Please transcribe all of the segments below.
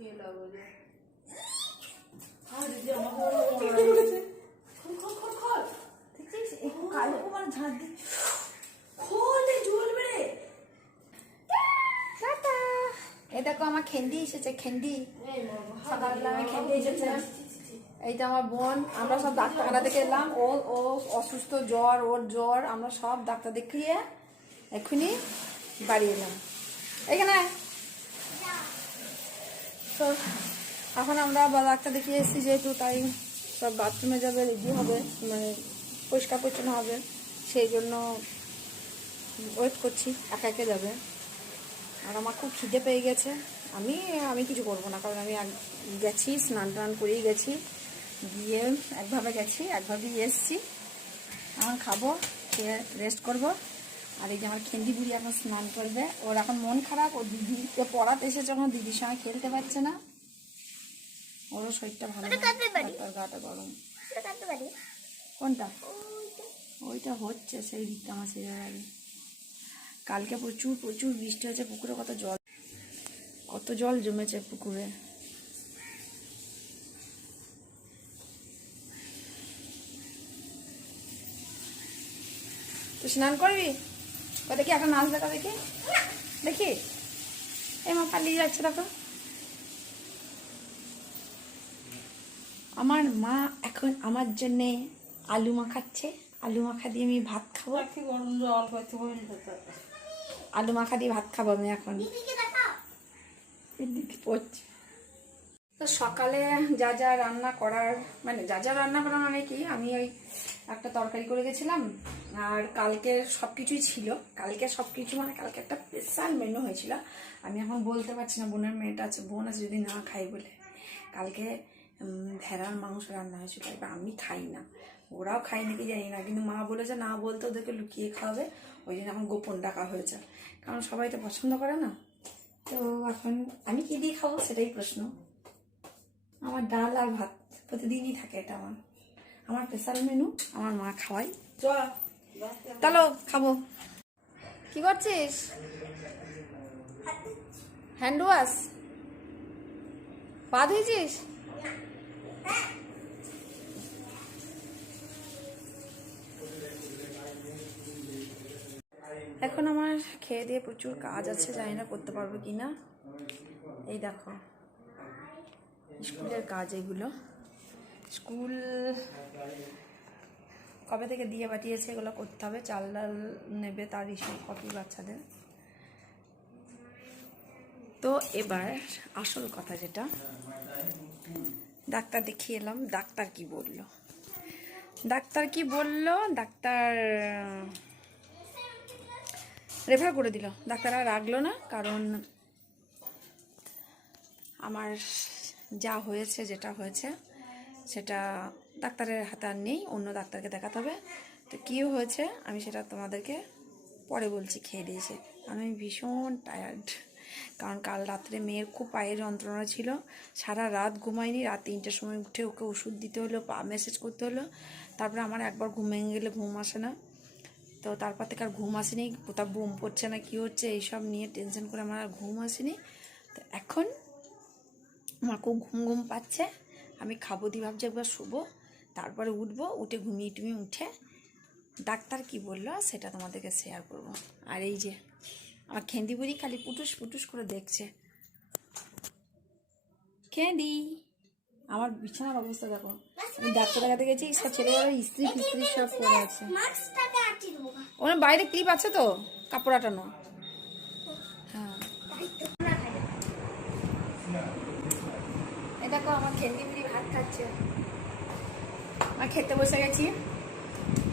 খেয়ে যে আমার বড় বড় লাগছে খোল খোল খোল খোল। দেখছিস? একটু কালো কুমার ঝাঁট দি। খোল এ জ্বলবে রে টাটা। এই দেখো আমার খেন্ডি এসেছে খেন্ডি। এই সকালবেলা আমি খেতে এসেছে। এইটা আমার বোন আমরা সব ডাক্তারখানা থেকে এলাম। ও ও অসুস্থ জ্বর ওর জ্বর। আমরা সব ডাক্তার দেখিয়ে এক্ষুনি বাড়ি এলাম। এখানে। তো এখন আমরা বা ডাক্তার দেখিয়ে এসেছি যেহেতু, তাই সব বাথরুমে যাবে রেডি হবে মানে পরিষ্কার পরিচ্ছন্ন হবে। সেই জন্য ওয়েট করছি, একা একে যাবে। আর আমার খুব খিদে পেয়ে গেছে। আমি আমি কিছু করব না, কারণ আমি গেছি, স্নান টান করেই গেছি। গিয়ে একভাবে গেছি, একভাবেই এসছি। এখন খাব, খেয়ে রেস্ট করব। আর এই যে আমার খেন্দি বুড়ি এখন স্নান করবে। ওর এখন মন খারাপ ও দিদিকে পড়াতে এসে যখন দিদির সঙ্গে খেলতে পারছে না। ওরও শরীরটা ভালো তার গাটা গরম। কোনটা? ওইটা। হচ্ছে সেই দিকটা আমার সেই জায়গায় কালকে প্রচুর প্রচুর বৃষ্টি হয়েছে পুকুরে কত জল। কত জল জমেছে পুকুরে। স্নান করবি? ও দেখি একটা নাচ দেখা দেখি দেখি। এই মা পালিয়ে যাচ্ছে দেখো। আমার মা এখন আমার জন্যে আলু মাখাচ্ছে আলু মাখা দিয়ে আমি ভাত খাব। আলু মাখা দিয়ে ভাত খাব আমি এখন। পড়ছে। তো সকালে যা যা রান্না করার মানে যা যা রান্না করার মানে কি, আমি ওই একটা তরকারি করে গেছিলাম, আর কালকে সব কিছুই ছিল। কালকে সব কিছু মানে কালকে একটা স্পেশাল মেনু হয়েছিল। আমি এখন বলতে পারছি না, বোনের মেয়েটা আছে, বোন আছে যদি না খাই বলে। কালকে ভেড়ার মাংস রান্না হয়েছিল, এবার আমি খাই না। ওরাও খাই নাকি জানি না, কিন্তু মা বলেছে না বলতে ওদেরকে লুকিয়ে খাওয়াবে, ওই জন্য এখন গোপন ডাকা হয়েছে। কারণ সবাই তো পছন্দ করে না। তো এখন আমি কি দিয়ে খাব সেটাই প্রশ্ন। আমার ডাল আর ভাত প্রতিদিনই থাকে এটা আমার। আমার স্পেশাল মেনু আমার মা খাওয়াই চল খাব। কি করছিস? হ্যান্ড ওয়াশ পা ধুয়েছিস এখন আমার খেয়ে দিয়ে প্রচুর কাজ আছে জানি না করতে পারব কি না এই দেখো। স্কুলের কাজ এগুলো। স্কুল কবে থেকে দিয়ে পাঠিয়েছে এগুলো করতে হবে, চাল ডাল নেবে তার ইস্যু কপি বাচ্চাদের। তো এবার আসল কথা যেটা, ডাক্তার দেখিয়ে এলাম, ডাক্তার কি বলল? ডাক্তার কি বলল? ডাক্তার রেফার করে দিল। ডাক্তার আর রাখল না, কারণ আমার যা হয়েছে, যেটা হয়েছে, সেটা ডাক্তারের হাতে আর নেই, অন্য ডাক্তারকে দেখাতে হবে। তো কী হয়েছে, আমি সেটা তোমাদেরকে পরে বলছি, খেয়ে দিয়েছে আমি ভীষণ টায়ার্ড কারণ কাল রাত্রে মেয়ের খুব পায়ের যন্ত্রণা ছিল। সারা রাত ঘুমায়নি, রাত তিনটের সময় উঠে ওকে ওষুধ দিতে হলো, পা মেসেজ করতে হলো। তারপরে আমার একবার ঘুম ভেঙে গেলে ঘুম আসে না। তো তারপর থেকে আর ঘুম আসেনি, কোথাও বুম পড়ছে না, কি হচ্ছে, এইসব নিয়ে টেনশন করে আমার আর ঘুম আসেনি। তো এখন আমার খুব ঘুম ঘুম পাচ্ছে। আমি খাব দিয়ে ভাবছি একবার শুবো। তারপরে উঠবো উঠে ঘুমিয়ে টুমিয়ে উঠে ডাক্তার কি বলল সেটা তোমাদেরকে শেয়ার করব। আর এই যে আমার খেন্দি বুড়ি খালি পুটুস পুটুস করে দেখছে। খেন্দি আমার বিছানার অবস্থা দেখো। আমি ডাক্তার দেখাতে গেছি সব ছেলেগুলো স্ত্রী ফিস্ত্রি সব করে আছে ওখানে বাইরে ক্লিপ আছে তো কাপড় আটানো হ্যাঁ এই দেখো আমার খেন্দি বুড়ি ভাত খাচ্ছে। আমার খেতে বসে গেছি।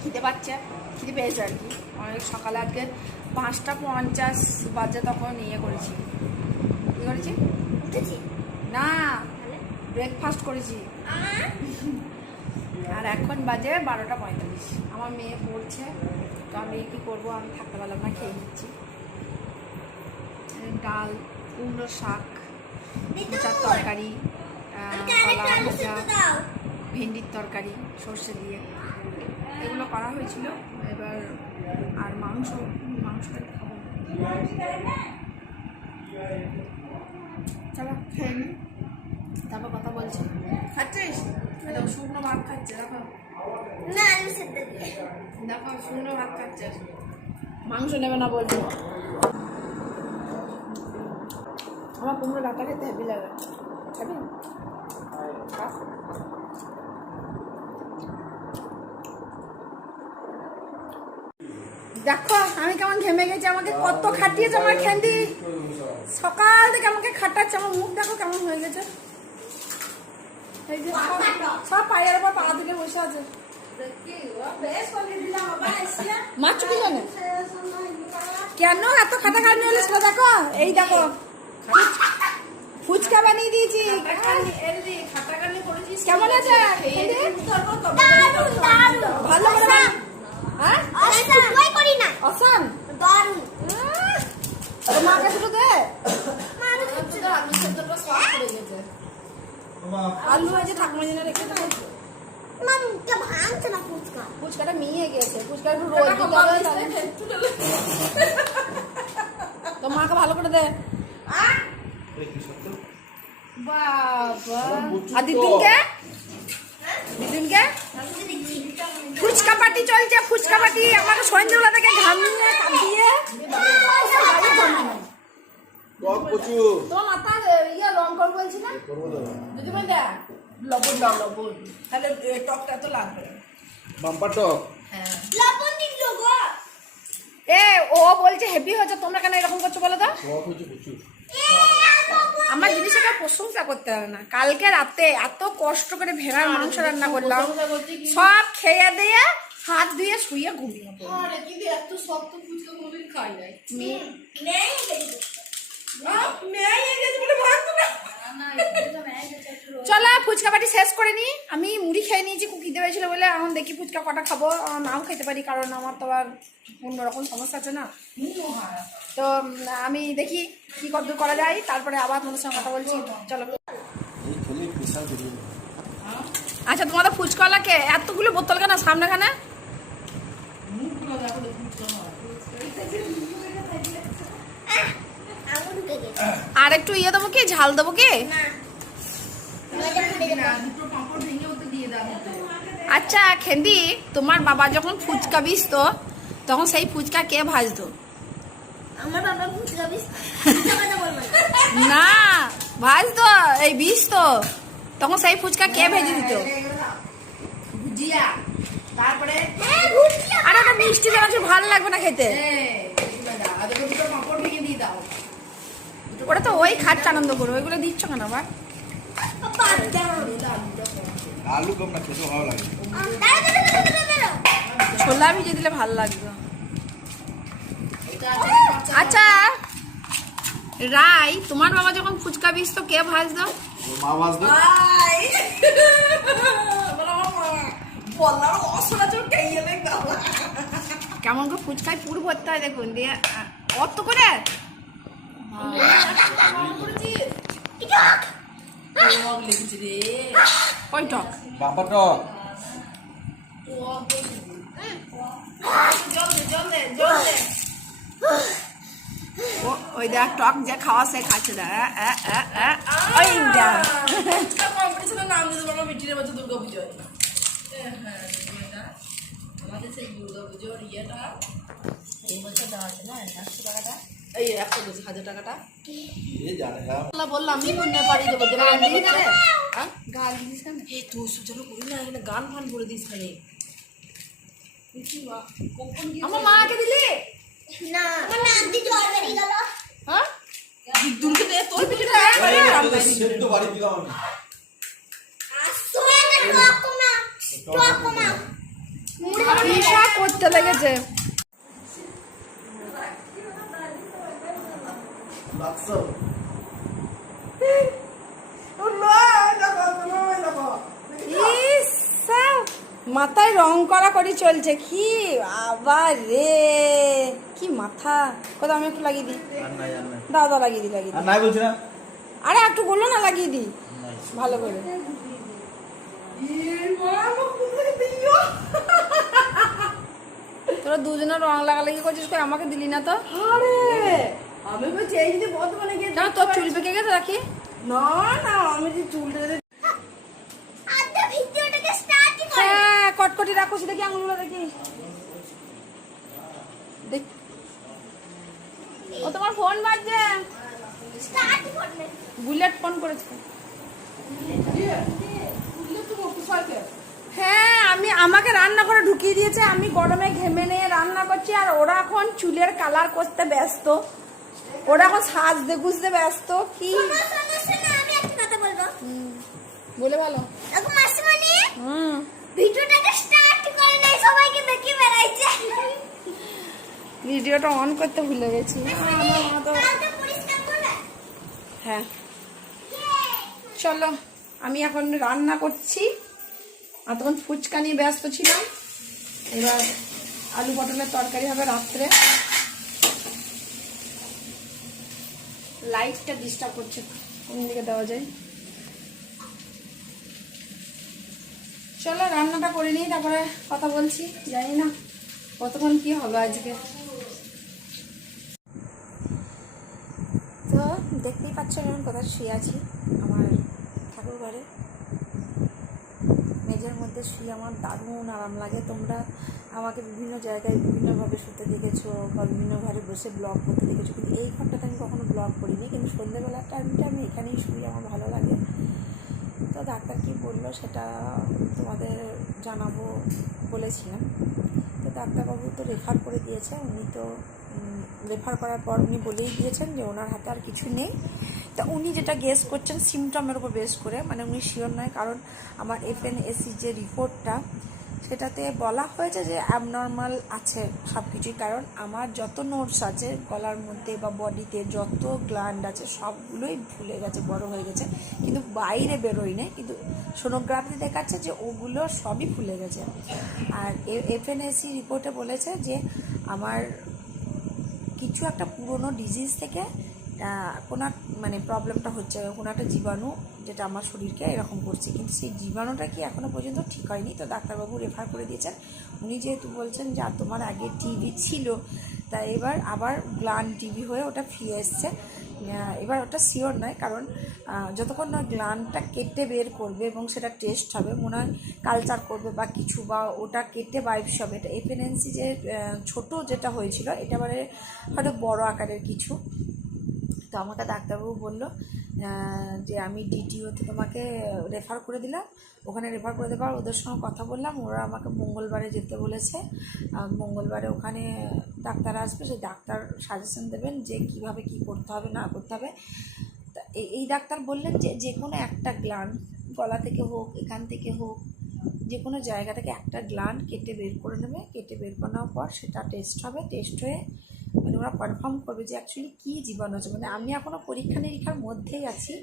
খিদে পাচ্ছে। খিদে পেয়েছে আর কি। অনেক সকালে আজকে পাঁচটা পঞ্চাশ বাজে তখন ইয়ে করেছি। কী করেছি? না ব্রেকফাস্ট করেছি। আর এখন বাজে বারোটা পঁয়তাল্লিশ। আমার মেয়ে পড়ছে। তো আমি কী করব? আমি থাকতে পারলাম না খেয়ে নিচ্ছি। ডাল কুমড়ো শাক তরকারি। কলা ভাজা ভেন্ডির তরকারি সর্ষে দিয়ে। এগুলো করা হয়েছিল। এবার আর মাংস মাংসটা খাব। চলো খেয়ে নিই তারপর কথা বলছি। খাচ্ছিস? শুকনো ভাত খাচ্ছে দেখো। না আমি সেদ্ধ দেখো শুকনো ভাত খাচ্ছে। মাংস নেবে না বলছো। আমার কুমড়ো ডাটা খেতে হেভি লাগে। খাবি? দেখো, আমি কেমন ঘেমে গেছি, আমাকে কত খাটিয়েছে আমার খেন্দি সকাল থেকে আমাকে খাটাচ্ছে, আমার মুখ দেখো কেমন হয়ে গেছে। সব- পায়ের উপর পা দিকে বসে আছে। কেন এত খাটা খাটনি হলে দেখো, এই দেখো। ফুচকা বানিয়ে দিয়েছি। কেমন আছে? ভালো করে হ্যাঁ? অসাম। দারুণ। দুটো দে। আলু আছে ঠাকুমা জেনে রেখে দেবো মাম কে ভাঙছে না ফুচকা? ফুচকাটা মিয়ে গেছে। ফুচকা একটু রোদ দিতে হবে তো মাকে ভালো করে দে। আর দিদিনকে? দিদিনকে? ফুচকা পার্টি চলছে ফুচকা পার্টি আমাকে সন্ধ্যেবেলা থেকে ঘামিয়ে কাঁদিয়ে এ ও বলছে হেভি হয়েছে তোমরা কেন এরকম করছ বলো তো? টক হচ্ছে কেউ আমার প্রশংসা করতে হবে না। কালকে রাতে এত কষ্ট করে ভেড়ার মাংস রান্না করলাম। সব খেয়ে দিয়ে হাত ধুয়ে শুয়ে ঘুমিয়ে পড়লাম। কিন্তু এত শক্ত ফুচকা কোনোদিন খাই যায় মেয়ে চলো ফুচকা পাটি শেষ করে নি। আমি মুড়ি খেয়ে নিয়েছি কুকি দেওয়া ছিল বলে এখন দেখি ফুচকা কটা খাব। নাও খেতে পারি কারণ আমার তো আর অন্যরকম সমস্যা আছে না। তো আমি দেখি কি কত করা যায় তারপরে আবার তোমাদের সঙ্গে কথা বলছি। চলো। আচ্ছা তোমাদের ফুচকাওয়ালাকে এতগুলো বোতল কেন সামনেখানে মুখগুলো দেখো তো ফুচকা হয় আগুন উঠে গেছে আর একটু ইয়ে দেবো কি? ঝাল দেবো কি। আচ্ছা খেন্দি তোমার বাবা যখন ফুচকা বিচতো তখন সেই ফুচকা কে ভাজতো? আমার বাবা ফুচকা না ভাজতো এই বিষ তো তখন সেই ফুচকা কে ভেজে দিত? ভুজিয়া। তারপরে হ্যাঁ আর ওটা মিষ্টি ভালো লাগবে না খেতে হ্যাঁ, এগুলো দাও। আর ওকে দুটো পাঁপড় ভেঙে দিয়ে দাও ওটা তো ওই খাচ্ছে আনন্দ করবে ওইগুলো দিচ্ছ কেন আবার? আলু কম না খেতে ভালো লাগে। ছোলা ভিজে দিলে ভালো লাগবে। আচ্ছা রাই তোমার বাবা যখন ফুচকা বিচতো কে ভাজতো ওর মা কেমন করে ফুচকায় পুর ভরতে হয় দেখুন দিয়ে অত করে ওই দেখ টক যে খাওয়া সে খাচ্ছে না। ওই দেখ কম্পিটিশনের নাম মিটিরে বছর দুর্গা হ্যাঁ আমাদের সেই দুর্গা পুজোর ইয়েটা, এই বছর দেওয়া আছে না একশো টাকাটা এই একশো বলছি হাজার টাকাটা। হ্যাঁ বললাম আমি পুণ্যে পারি দেবো গান দিস এই তুই সুচারু করি না এখানে গান ফান করে দিস খালি। আমার মাকে দিলি? না। হ্যাঁ? দুর্গে দে তোর পিছনে সেদ্ধ বাড়ি দিলাম আমি। একটা করতে লেগেছে। মাথায় রং করা করি চলছে কি আবার রে। কি মাথা? কোথাও আমি একটু লাগিয়ে দিই। দাও দাও লাগিয়ে দিই লাগিয়ে দিই। আরে একটু বলল না লাগিয়ে দিই। ভালো করে। তোরা দুজনে রং লাগালাগি করছিস কই? আমাকে দিলি না তো? আরে! আমি বলছি এই যদি বর্ধমানে গিয়ে কেন তোর চুল পেকে গেছে রাখি। না না আমি যে চুলটা আধা ভিডিওটাকে স্টার্টই করে? হ্যাঁ কটকটি রাখো সে দেখি আঙুলগুলো দেখি। দেখ। ও তোমার ফোন বাজছে। বুলেট ফোন করেছে। তো হ্যাঁ আমি আমাকে রান্না করে ঢুকিয়ে দিয়েছে আমি গরমে ঘেমে নিয়ে রান্না করছি আর ওরা এখন চুলের কালার করতে ব্যস্ত। ওরা এখন সাজতে গুজতে ব্যস্ত কি? আমি একটা কথা বলব। বলে ভালো এখন মাসিমণি হুম। ভিডিওটাকে স্টার্ট করে নাই সবাইকে দেখে বেড়াইছে। ভিডিওটা অন করতে ভুলে গেছি। করলে হ্যাঁ চলো আমি এখন রান্না করছি। আর তখন ফুচকা নিয়ে ব্যস্ত ছিলাম। এবার আলু পটলের তরকারি হবে রাত্রে। লাইটটা ডিস্টার্ব করছে। কোন দিকে দেওয়া যায়? চলো, রান্নাটা করে নিই, তারপরে কথা বলছি, জানি না কতক্ষণ কি হবে আজকে। তো দেখতেই পাচ্ছ আমি কোথায় শুয়ে আছি, আমার ঠাকুর ঘরে মেঝের মধ্যে শুয়ে আমার দারুণ আরাম লাগে। তোমরা আমাকে বিভিন্ন জায়গায় বিভিন্নভাবে শুতে দেখেছ বা বিভিন্ন ঘরে বসে ব্লগ করতে দেখেছ। কিন্তু এই ঘরটাতে আমি কখনো ব্লগ করিনি। কিন্তু সন্ধ্যেবেলার টাইমটা আমি এখানেই শুয়ে আমার ভালো লাগে। তো ডাক্তার কী বলল সেটা তোমাদের জানাব বলেছিলাম। তো ডাক্তারবাবু তো রেফার করে দিয়েছে উনি তো রেফার করার পর উনি বলেই দিয়েছেন যে ওনার হাতে আর কিছু নেই। তা উনি যেটা গেস করছেন সিমটমের উপর বেস করে মানে উনি শিওর নয়, কারণ আমার এফএনএসি যে রিপোর্টটা সেটাতে বলা হয়েছে যে অ্যাবনর্মাল আছে সব কিছুই কারণ আমার যত নোটস আছে, গলার মধ্যে বা বডিতে যত গ্ল্যান্ড আছে, সবগুলোই ভুলে গেছে, বড় হয়ে গেছে, কিন্তু বাইরে বেরোয় না কিন্তু সোনোগ্রাফি দেখাচ্ছে যে ওগুলো সবই ফুলে গেছে। আর এফএনএসি রিপোর্টে বলেছে যে আমার কিছু একটা পুরনো ডিজিজ থেকে কোনো মানে প্রবলেমটা হচ্ছে, কোনো একটা জীবাণু যেটা আমার শরীরকে এরকম করছে। কিন্তু সেই জীবাণুটা কি এখনও পর্যন্ত ঠিক হয়নি? তো ডাক্তারবাবু রেফার করে দিয়েছেন। উনি যেহেতু বলছেন যে তোমার আগে টিবি ছিল, তা এবার আবার গ্লান টিবি হয়ে ওটা ফিরে এসছে। এবার ওটা শিওর নয়, কারণ যতক্ষণ না গ্লানটা কেটে বের করবে এবং সেটা টেস্ট হবে, মনে হয় কালচার করবে বা কিছু, বা ওটা কেটে বাইপস হবে, এটা এফএনএনসি যে ছোট যেটা হয়েছিল, এটা মানে হয়তো বড় আকারের কিছু। তো আমাকে ডাক্তারবাবু বলল যে আমি ডিটিওতে তোমাকে রেফার করে দিলাম। ওখানে রেফার করে দেবার ওদের সঙ্গে কথা বললাম। ওরা আমাকে মঙ্গলবারে যেতে বলেছে। মঙ্গলবারে ওখানে ডাক্তার আসবে, সেই ডাক্তার সাজেশন দেবেন যে কীভাবে কি করতে হবে, না করতে হবে। এই- ডাক্তার বললেন যে যে কোনো একটা গ্লান গলা থেকে হোক, এখান থেকে হোক, যে কোনো জায়গা থেকে একটা গ্লান কেটে বের করে নেবে। কেটে বের করে নেওয়ার পর সেটা টেস্ট হবে। টেস্ট হয়ে ওরা কনফার্ম করবে যে অ্যাকচুয়ালি কী জীবাণু আছে। মানে আমি এখনও পরীক্ষা নিরীক্ষার মধ্যেই আছি,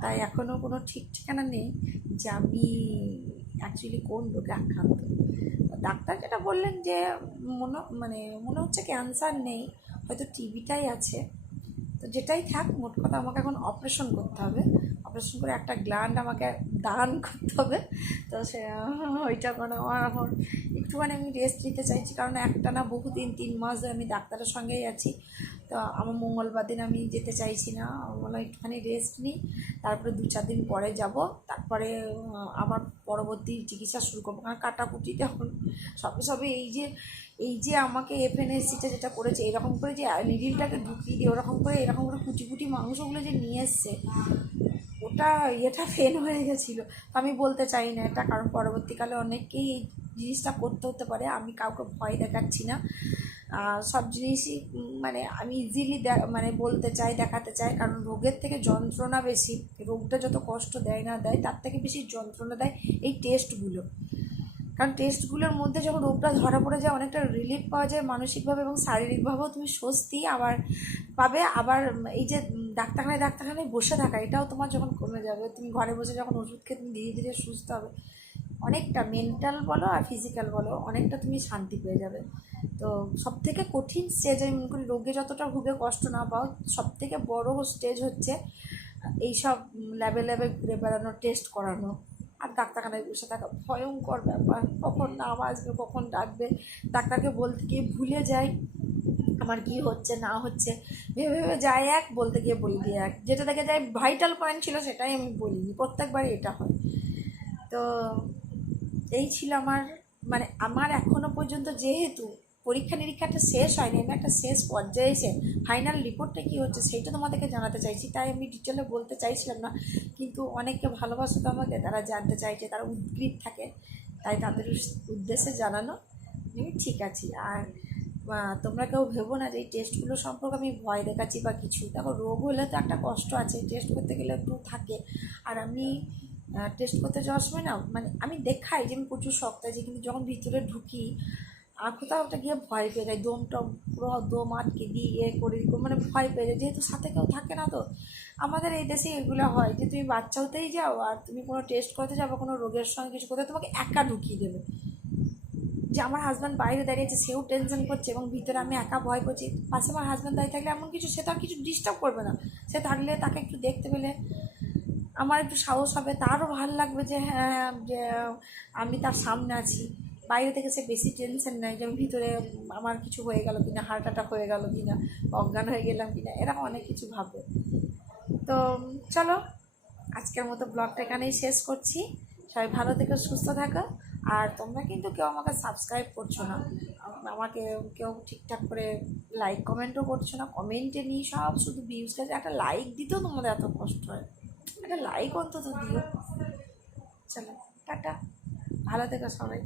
তাই এখনও কোনো ঠিক ঠিকানা নেই যে আমি অ্যাকচুয়ালি কোন রোগে আক্রান্ত। ডাক্তার যেটা বললেন যে মনে মানে মনে হচ্ছে ক্যান্সার নেই, হয়তো টিবিটাই আছে। তো যেটাই থাক, মোট কথা আমাকে এখন অপারেশন করতে হবে। অপারেশন করে একটা গ্ল্যান্ড আমাকে দান করতে হবে। তো সে, ওইটা মানে আমার এখন একটুখানি আমি রেস্ট নিতে চাইছি, কারণ একটা না বহুদিন, তিন মাস ধরে আমি ডাক্তারের সঙ্গেই আছি। তো আমার মঙ্গলবার দিন আমি যেতে চাইছি না বললাম একটুখানি রেস্ট নিই, তারপরে দু চার দিন পরে যাব, তারপরে আমার পরবর্তী চিকিৎসা শুরু করব। কারণ কাটাকুটিতে এখন সবে সবে এই যে এই যে আমাকে এফএনএসিটা যেটা করেছে, এরকম করে যে নিডিলটাকে ঢুকিয়ে দিয়ে ওরকম করে, এরকম করে কুটি কুটি মাংসগুলো যে নিয়ে এসছে ওটা ইয়েটা ফেন হয়ে গেছিল। আমি বলতে চাই না এটা, কারণ পরবর্তীকালে অনেককেই এই জিনিসটা করতে হতে পারে। আমি কাউকে ভয় দেখাচ্ছি না। সব জিনিসই মানে আমি ইজিলি মানে বলতে চাই, দেখাতে চাই। কারণ রোগের থেকে যন্ত্রণা বেশি। রোগটা যত কষ্ট দেয় না দেয়, তার থেকে বেশি যন্ত্রণা দেয় এই টেস্টগুলো কারণ টেস্টগুলোর মধ্যে যখন রোগটা ধরা পড়ে যায়, অনেকটা রিলিফ পাওয়া যায় মানসিকভাবে এবং শারীরিকভাবেও। তুমি স্বস্তি আবার পাবে। আবার এই যে ডাক্তারখানায় ডাক্তারখানায় বসে থাকা, এটাও তোমার যখন কমে যাবে, তুমি ঘরে বসে যখন ওষুধ খেয়ে তুমি ধীরে ধীরে সুস্থ হবে, অনেকটা মেন্টাল বলো আর ফিজিক্যাল বলো, অনেকটা তুমি শান্তি পেয়ে যাবে। তো সব থেকে কঠিন স্টেজ আমি মনে করি রোগে যতটা ভুগে কষ্ট না পাও সব থেকে বড় স্টেজ হচ্ছে এইসব ল্যাবে ল্যাবে ঘুরে বেড়ানো টেস্ট করানো। আর ডাক্তারখানায় বসে থাকা ভয়ঙ্কর ব্যাপার, কখন নাম আসবে, কখন ডাকবে, ডাক্তারকে বলতে গিয়ে ভুলে যাই। আমার কি হচ্ছে, না হচ্ছে, ভেবে ভেবে যায় এক, বলতে গিয়ে বলি দিয়ে এক। যেটা দেখে যায় ভাইটাল পয়েন্ট ছিল সেটাই আমি বলিনি, প্রত্যেকবারই এটা হয়। তো এই ছিল আমার মানে আমার এখনও পর্যন্ত যেহেতু পরীক্ষা নিরীক্ষাটা শেষ হয়নি, আমি একটা শেষ পর্যায়ে এসে ফাইনাল রিপোর্টটা কী হচ্ছে সেইটা তোমাদেরকে জানাতে চাইছি, তাই আমি ডিটেলে বলতে চাইছিলাম না, কিন্তু অনেককে ভালোবাসে তো আমাকে, তারা জানতে চাইছে তারা উদ্গ্রীব থাকে, তাই তাদের উদ্দেশ্যে জানানো। আমি ঠিক আছি, আর তোমরা কেউ ভেবো না যে এই টেস্টগুলো সম্পর্কে আমি ভয় দেখাচ্ছি বা কিছু। দেখো, রোগ হলে তো একটা কষ্ট আছে। টেস্ট করতে গেলে একটু থাকে। আর আমি টেস্ট করতে যাওয়ার সময় না মানে আমি দেখাই যে আমি প্রচুর শক্ত আছি, কিন্তু যখন ভিতরে ঢুকি আর কোথাও একটা গিয়ে ভয় পেয়ে যায়। দমটা পুরো দম আটকে দিয়ে ইয়ে করে দিয়ে মানে ভয় পেয়ে যায়। যেহেতু সাথে কেউ থাকে না তো। আমাদের এই দেশে এগুলো হয় যে তুমি বাচ্চা হতেই যাও আর তুমি কোনো টেস্ট করতে যাব, কোনো রোগের সঙ্গে কিছু করতে তোমাকে একা ঢুকিয়ে দেবে। যে আমার হাজব্যান্ড বাইরে দাঁড়িয়ে আছে সেও টেনশন করছে এবং ভিতরে আমি একা ভয় করছি। পাশে আমার হাজব্যান্ড দাঁড়িয়ে থাকলে এমন কিছু, সে তো কিছু ডিস্টার্ব করবে না। সে থাকলে তাকে একটু দেখতে পেলে। আমার একটু সাহস হবে, তারও ভালো লাগবে যে হ্যাঁ যে আমি তার সামনে আছি। বাইরে থেকে সে বেশি টেনশন নেয় যে আমি ভিতরে আমার কিছু হয়ে গেল কিনা হার্ট অ্যাটাক হয়ে গেল কিনা অজ্ঞান হয়ে গেলাম কিনা এরকম অনেক কিছু ভাবে। তো চলো, আজকের মতো ব্লগটা এখানেই শেষ করছি। সবাই ভালো থেকো, সুস্থ থাকো। আর তোমরা কিন্তু কেউ আমাকে সাবস্ক্রাইব করছ না, আমাকে কেউ ঠিকঠাক করে লাইক কমেন্টও করছ না কমেন্টে নিয়ে সব শুধু ভিউজ কাছে একটা লাইক দিতেও তোমাদের এত কষ্ট হয়। একটা লাইক অন্তত দিও। চলো, টাটা। ভালো থেকো সবাই।